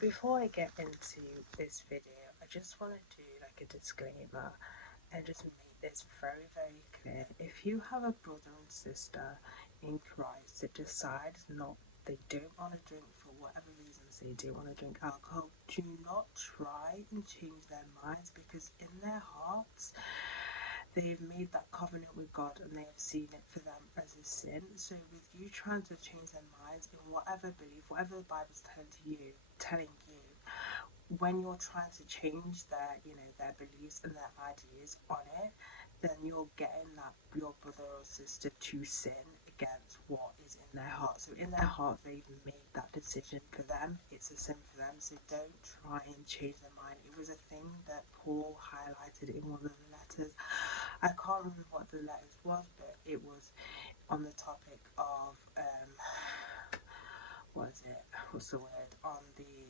before I get into this video, I just want to do like a disclaimer and just make this very, very clear. If you have a brother and sister in Christ that decides they don't want to drink for whatever reasons they do want to drink alcohol, do not try and change their minds, because in their hearts they've made that covenant with God and they have seen it for them as a sin. So with you trying to change their minds in whatever belief, whatever the Bible's telling you, when you're trying to change their beliefs and their ideas on it, then you're getting that your brother or sister to sin against what is in their heart. So in their heart they've made that decision for them. It's a sin for them. So don't try and change their mind. It was a thing that Paul highlighted in one of the letters. I can't remember what the letters was, but it was on the topic of what's the word, on the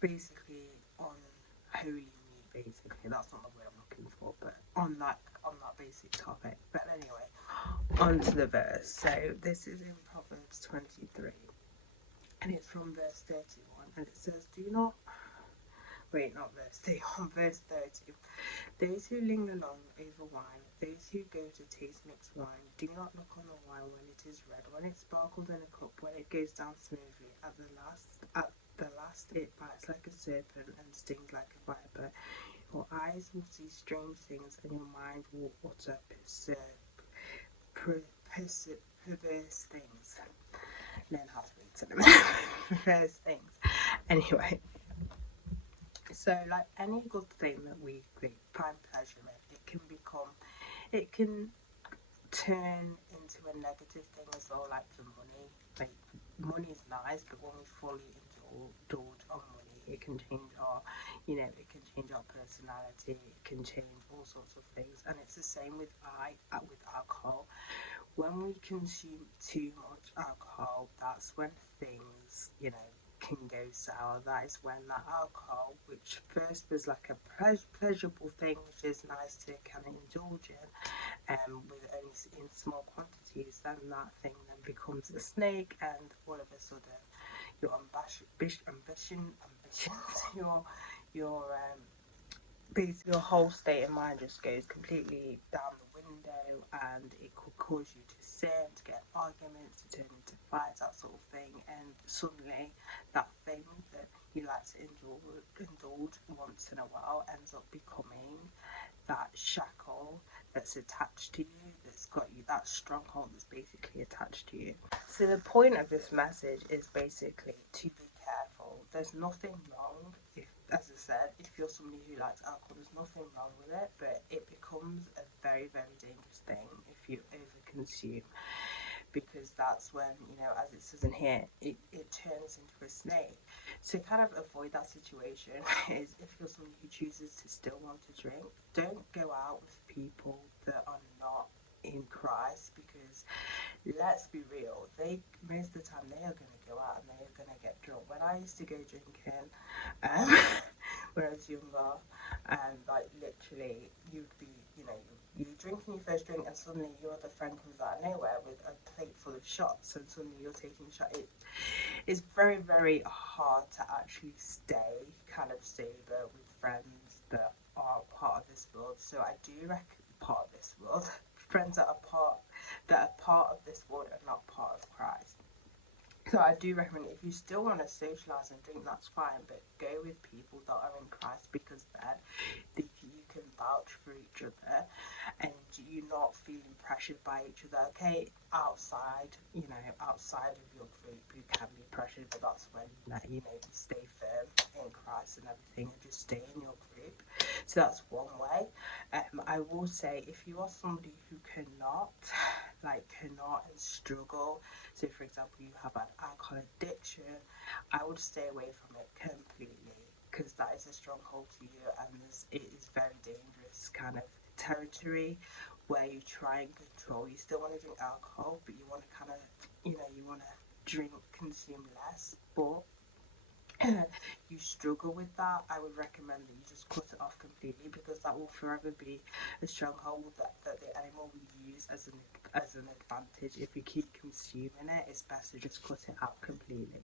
basically on holy meat, basically. That's not the word I'm looking for, but on that basic topic. But anyway, on to the verse. So this is in Proverbs 23, and it's from verse 31, and it says, not verse 31, verse 30. Those who linger long over wine, those who go to taste mixed wine, do not look on the wine when it is red, when it sparkles in a cup, when it goes down smoothly. At the last it bites like a serpent and stings like a viper. Your eyes will see strange things, and your mind will utter perverse things. Learn how to read something. Perverse things. Anyway. So, like any good thing that we find pleasure in, it can turn into a negative thing as well, like for money. Like, money is nice, but when we fully indulge on money, it can change it can change our personality, it can change all sorts of things. And it's the same with alcohol. When we consume too much alcohol, that's when things, can go sour. That is when that alcohol, which first was like a pleasurable thing, which is nice to kind of indulge in, with only in small quantities, then that thing then becomes a snake, and all of a sudden your basically your whole state of mind just goes completely down the window, and it could cause you to sin, to get arguments, to turn into fights, that sort of thing. And suddenly that thing that you like to indulge once in a while ends up becoming that shackle that's attached to you, that's got you, that stronghold that's basically attached to you. So the point of this message is basically to be careful. There's nothing wrong as I said, if you're somebody who likes alcohol, there's nothing wrong with it, but it becomes a very, very dangerous thing if you overconsume, because that's when, as it says in here, it turns into a snake. So kind of avoid that situation is, if you're somebody who chooses to still want to drink, don't go out with people that are not in Christ, because let's be real, most of the time they are going to go out and they are going to get drunk. When I used to go drinking, when I was younger, like literally you'd be, you drinking your first drink and suddenly your other friend comes out of nowhere with a plate full of shots, and suddenly you're taking a shot. It's very, very hard to actually stay kind of sober with friends that are part of this world. So I do reckon part of this world, friends that are part of this world and not part of Christ. So I do recommend, if you still want to socialise and drink, that's fine, but go with people that are in Christ, because then you can vouch for each other and you're not feeling pressured by each other. Okay, outside of your group you can be pressured, but that's when you stay firm in Christ and everything, and just stay in your group. So that's one way. I will say, if you are somebody who cannot and struggle, so for example you have an alcohol addiction, I would stay away from it completely, because that is a stronghold to you, and it is very dangerous kind of territory where you try and control. You still want to drink alcohol, but you want to kind of, you want to consume less, but you struggle with that. I would recommend that you just cut it off completely, because that will forever be a stronghold that the enemy will use as an advantage. If you keep consuming it, it's best to just cut it out completely.